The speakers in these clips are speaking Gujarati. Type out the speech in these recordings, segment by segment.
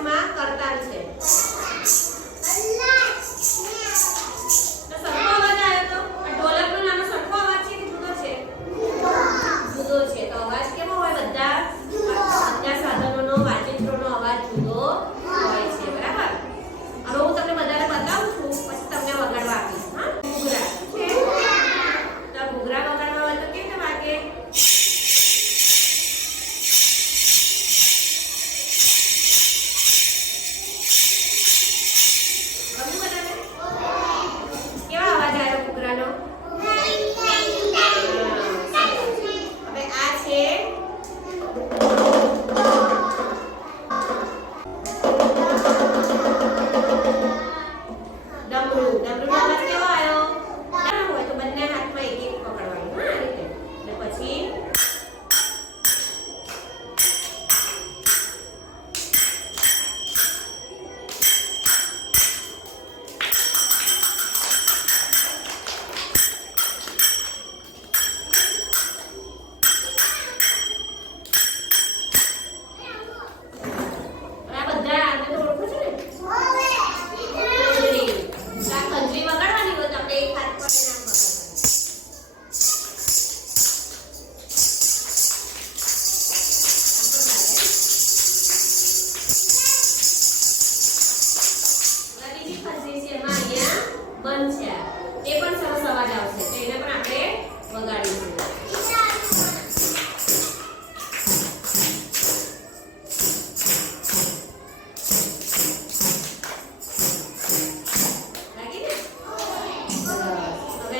હાથમાં કરતાલ છે. તો સરખો અવાજ આવ્યો તો ઢોલકનો નાનો સરખો અવાજ છે કે જુદો છે? જુદો છે. તો અવાજ કેવો હોય? બધા સાધનોનો વાજિંત્રોનો અવાજ જુદો હોય છે. બરાબર? હવે હું તમને બધાને બતાવું છું, પછી તમને વગાડવા આપીશ. હા, ઘૂઘરા છે. તો ઘૂઘરા વગાડવા હોય તો કેવી રીતે વાગે? કેવા અવાજ આવ્યો ઘૂઘરાનો? હવે આ છે ડમરું. ડમરુનો અવાજ કેવો આવ્યો? ના હોય તો બંને હાથમાં એક એક પકડવાનું. હા, આ રીતે. અને પછી આ બધા આને તો ઓળખો છો ને? ખંજરી. આ ખંજરી વગાડવાની હોય તો આપણે એક હાથ પર નામ વગાડવાનું. બીજી ખંજરી છે, એમાં અહીંયા બંધ છે. એ પણ સરસ અવાજ આવશે, તો એને પણ આપણે વગાડીશું.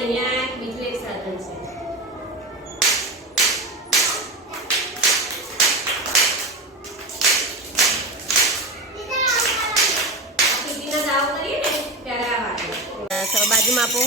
અહીંયા બીજું એક સાધન છે. પીટીના દાવ કરીએ ને ત્યારે આ વાગે. બાજુમાં આપો.